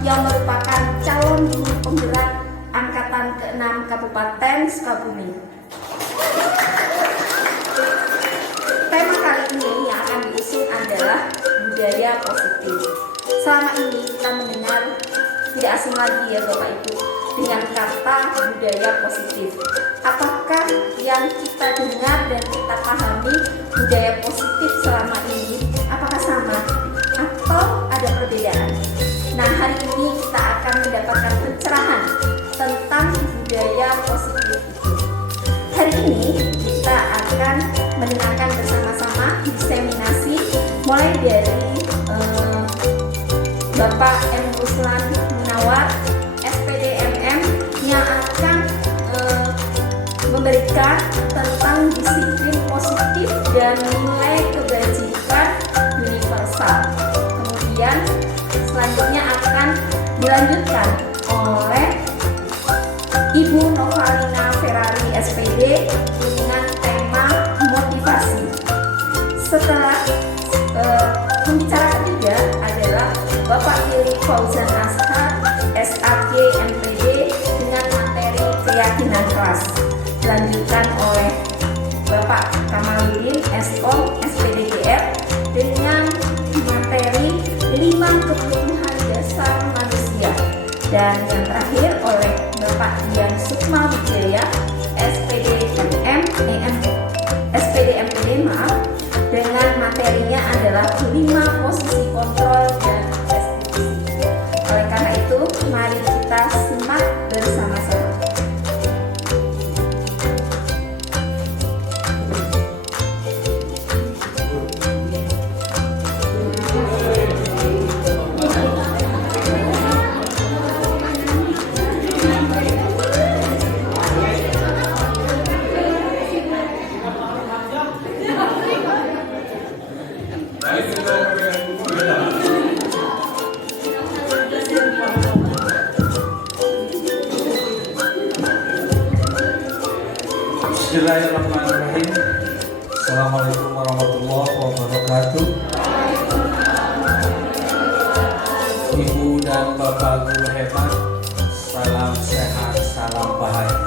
yang merupakan calon guru penggerak angkatan ke-6 Kabupaten Sukabumi. Tema kali ini yang akan diusung adalah budaya positif. Selama ini kita mendengar tidak asing lagi ya Bapak Ibu dengan kata budaya positif. Apakah yang kita dengar dan kita pahami budaya positif selama ini apakah sama atau ada perbedaan? Nah, hari ini kita akan mendapatkan pencerahan tentang budaya positif itu. Hari ini kita akan mendengarkan bersama-sama diseminasi mulai dari Bapak M. Ruslan Munawar, SPD MM, yang akan memberikan tentang disiplin positif dan nilai kebajikan universal. Kemudian selanjutnya akan dilanjutkan oleh Ibu Novalina Ferrari SPD dengan tema motivasi. Setelah pembicara ketiga adalah Bapak Willy Fauzan Ashar SAG MPD dengan materi keyakinan kelas. Dilanjutkan oleh Bapak Kamaludin Eskom SPDGR dengan materi 5 kebutuhan dasar manusia. Dan yang terakhir oleh Bapak Dian Sukma Wijaya SPD MPD dengan materinya adalah 5 posisi kontrol dan restitusi. Oleh karena itu, mari kita simak bersama-sama. Bismillahirrahmanirrahim. Assalamualaikum warahmatullahi wabarakatuh. Ibu dan Bapak guru hebat, salam sehat, salam bahagia.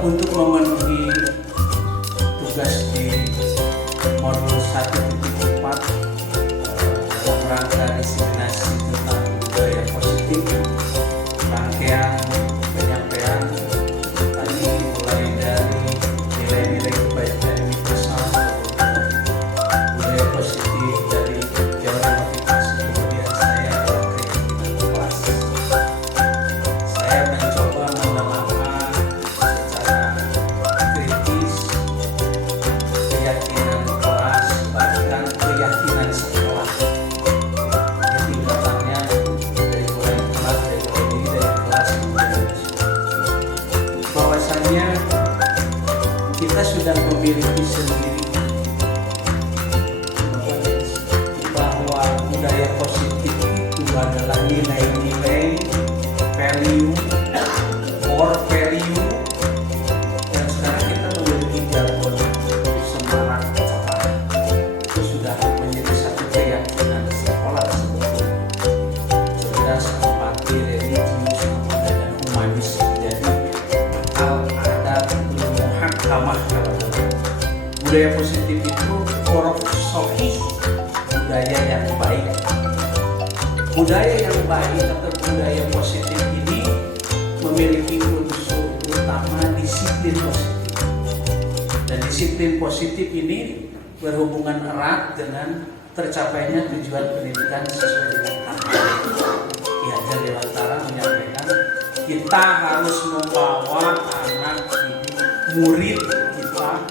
Untuk memenuhi tugas di modul 1.4 dalam rangka diseminasi tentang budaya positif, rangkaian penyampaian tadi mulai dari nilai-nilai kebaikan universal, budaya positif dari teori motivasi, kemudian saya keyakinan kelas. Saya mencoba menelaah secara kritis keyakinan kelas bahkan keyakinan sekolah. Jadi tingkatannya dari mulai kelas, dari mulai diri, dari kelas kemudian bahwasannya kita sudah memiliki sendiri bahwa budaya positif itu adalah nilai-nilai value or value yang sekarang kita memiliki jargon semarak cepat. Itu sudah menjadi satu keyakinan sekolah sebetulnya. Cerdas, empati, religius, dan humanis. budaya positif itu filosofi budaya yang baik. Budaya yang baik atau budaya positif ini memiliki unsur utama disiplin positif. Dan disiplin positif ini berhubungan erat dengan tercapainya tujuan pendidikan sesuai dengan tahapan. Ki Hajar Dewantara menyampaikan kita harus membawa anak didik murid kita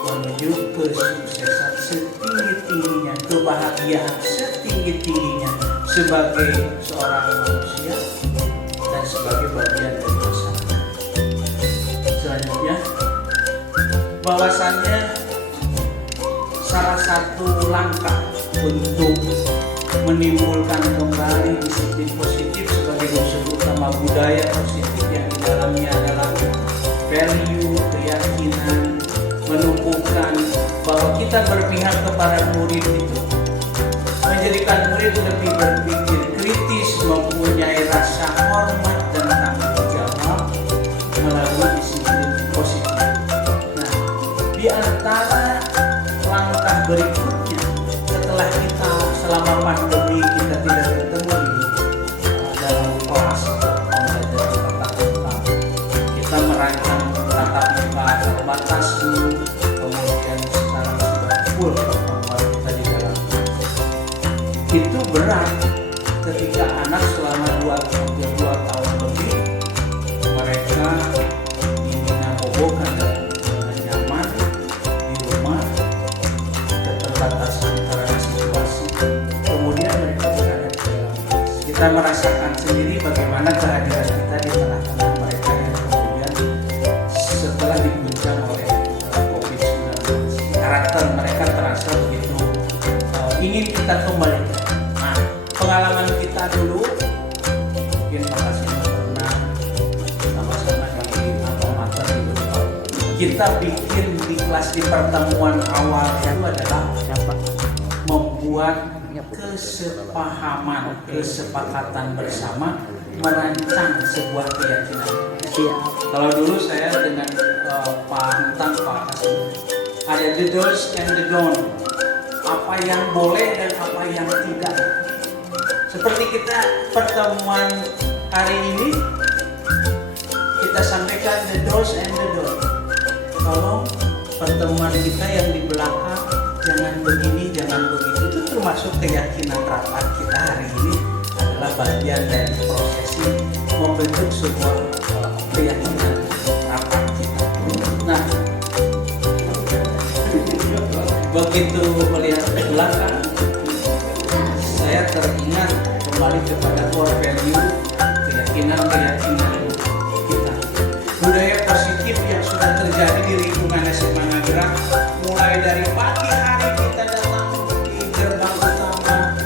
menuju kesuksesan setinggi-tingginya, kebahagiaan setinggi-tingginya sebagai seorang manusia dan sebagai bagian dari masyarakat. Selanjutnya, bahwasannya salah satu langkah untuk menimbulkan kembali disiplin positif sebagai unsur utama budaya positif yang di dalamnya adalah value, keyakinan, menumbuhkan bahwa kita berpihak kepada murid itu, menjadikan murid lebih berpikir kritis, mempunyai rasa hormat dan tanggung jawab melalui disiplin positif. Nah, di antara langkah berikutnya setelah kita selama pandemi kita tidak bertemu di dalam kelas atau pembelajaran tatap muka, kita merancang tatap muka terbatas dulu, kemudian sekarang sudah full pertemuan kita di dalam kelas. Itu berat ketika anak selama 2 tahun lebih mereka dinabobokan dengan nyaman di rumah, keterbatasan karena situasi, kemudian mereka berada di dalam kelas. Kita merasakan sendiri bagaimana kehadiran kita di tengah-tengah mereka yang kemudian setelah diguncang oleh COVID-19, karakter mereka terasa begitu ingin kita kembalikan. Nah, pengalaman kita dulu mungkin Pak Kasih pernah sama-sama di mater itu, kita bikin di kelas di pertemuan awal itu adalah membuat kesepahaman, kesepakatan bersama merancang sebuah keyakinan. Kalau dulu saya dengan Pak Hentang, Pak Kasih, ada the do's and the don't, apa yang boleh dan apa yang tidak. Seperti kita pertemuan hari ini, kita sampaikan the do's and the don't. Tolong pertemuan kita yang di belakang jangan begini, jangan begitu. Itu termasuk keyakinan rapat kita hari ini adalah bagian dari prosesi membentuk sebuah keyakinan rapat kita. Nah, begitu melihat ke belakang, saya teringat kembali kepada core value, keyakinan-keyakinan kita. Budaya positif yang sudah terjadi di lingkungan SMA Nagrak, mulai dari pagi hari kita datang di gerbang utama,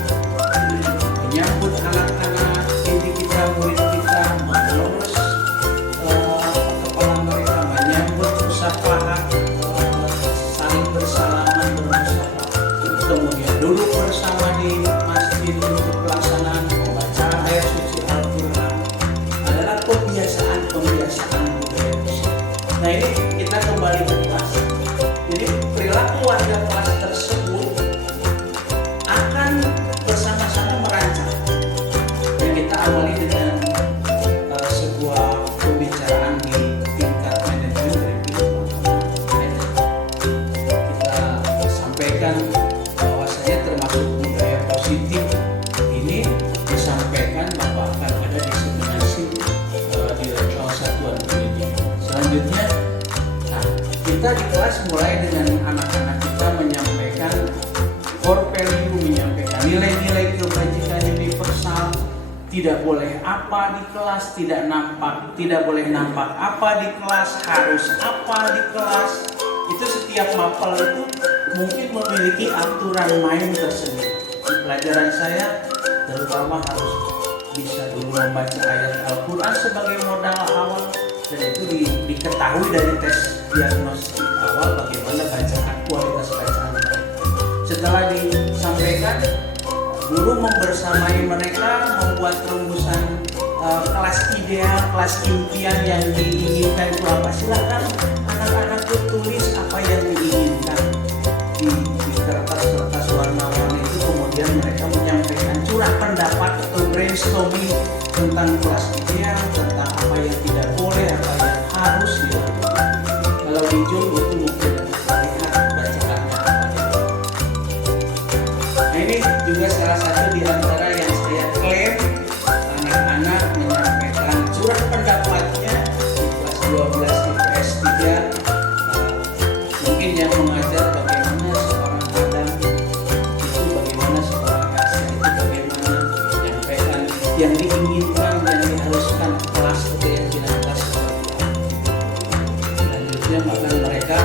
menyambut anak-anak didik kita, murid kita, melurus kepala mereka, menyambut musafahat, saling bersalaman, bermusafahat, kemudian duduk bersama di masjid untuk pelaksanaan membaca ayat suci Al-Quran adalah kebiasaan-kebiasaan budaya positif. Nah, ini kita kembali ke kelas. Jadi perilaku warga kelas tersebut akan bersama-sama merancang. Dan kita awali dengan sebuah pembicaraan di tingkat manajemen review. Kita sampaikan bahwasanya termasuk budaya positif ini disampaikan bahwa akan ada diseminasi di level satuan pendidikan. Selanjutnya, kita di kelas mulai dengan anak-anak kita menyampaikan core value, menyampaikan nilai-nilai kebajikan universal. Tidak boleh apa di kelas, tidak boleh nampak apa di kelas, harus apa di kelas. Itu setiap mapel itu mungkin memiliki aturan main tersendiri. Di pelajaran saya terutama harus bisa dulu membaca ayat Al-Quran sebagai modal awal, dan itu diketahui dari tes diagnostik awal bagaimana bacaan, kualitas bacaan mereka. Setelah disampaikan, guru membersamai mereka membuat rumusan kelas ideal, kelas impian yang diinginkan itu apa. Silakan anak-anak tulis apa yang diinginkan. STOMI tentang kelas ideal, tentang apa yang tidak boleh, apa yang harus dilakukan. Kalau di Zoom itu mungkin terlihat bacaannya apa itu. Nah ini juga salah satu di antara yang saya klaim anak-anak menyampaikan surat pendapatnya di kelas 12 IPS 3. Mungkin yang mengajar bagaimana seorang Adam itu, bagaimana seorang Asa itu, bagaimana menyampaikan yang diinginkan, yang diharuskan kelas keyakinan kelas seperti apa. Selanjutnya bahkan mereka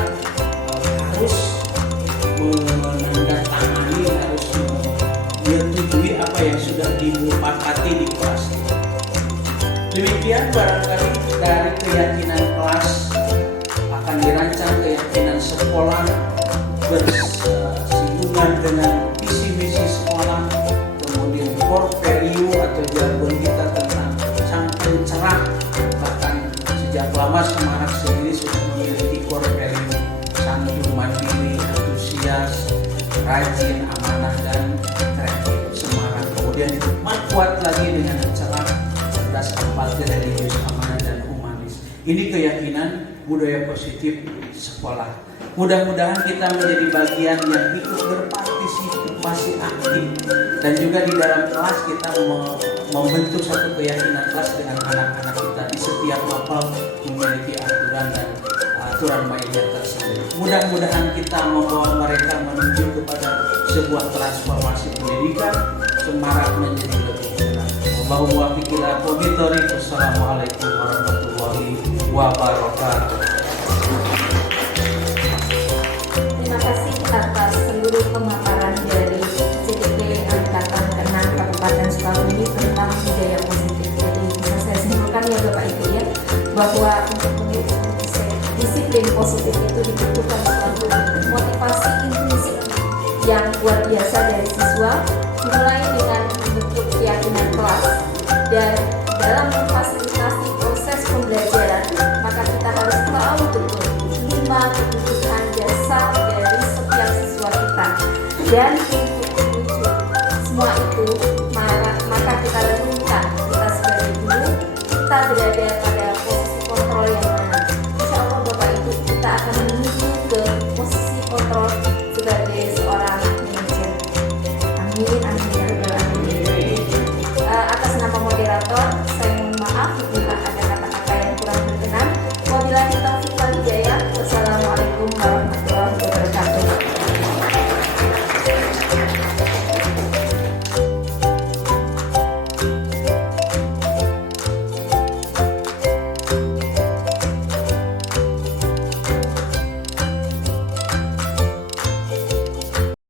harus menandatangani, harus menyetujui apa yang sudah disepakati di kelas. Demikian barangkali dari keyakinan kelas akan dirancang keyakinan sekolah bersinggungan dengan visi misi sekolah, kemudian core value atau jargon kita tentang sang pencerah. Bahkan sejak lama Semarang sendiri sudah memiliki core value santun, mandiri, antusias, rajin, amanah, dan kreatif Semarang. Kemudian diperkuat lagi dengan cerah, cerdas, empati, religius, amanah, dan humanis. Ini keyakinan budaya positif sekolah. Mudah-mudahan kita menjadi bagian yang ikut berpartisipasi aktif, dan juga di dalam kelas kita membentuk satu keyakinan kelas dengan anak-anak kita. Di setiap mapel memiliki aturan dan aturan mainnya tersendiri. Mudah-mudahan kita membawa mereka menuju kepada sebuah transformasi pendidikan Semarang menjadi lebih cerah. Wassalamualaikum warahmatullahi wabarakatuh. Terima kasih atas seluruh pemaparan dari CTP Angkatan ke-6 Kabupaten Sukabumi tentang budaya positif. Jadi bisa saya simpulkan ya Bapak Ibu ya, bahwa untuk menuju disiplin positif itu dibutuhkan suatu motivasi intrinsik yang luar biasa dari siswa, dimulai dengan membentuk keyakinan kelas, dan dalam memfasilitasi proses pembelajaran maka kita harus tahu betul 5 kebutuhan dasar dari setiap siswa kita, dan untuk menuju semua itu maka kita renungkan kita sebagai guru, kita berada pada posisi kontrol yang mana. Insya Allah Bapak Ibu, kita akan menuju ke posisi kontrol sebagai seorang manajer. Amin, amin ya rabbal alamin. Atas nama moderator, saya mohon maaf jika ada kata-kata yang kurang berkenan. Wabillahi taufiq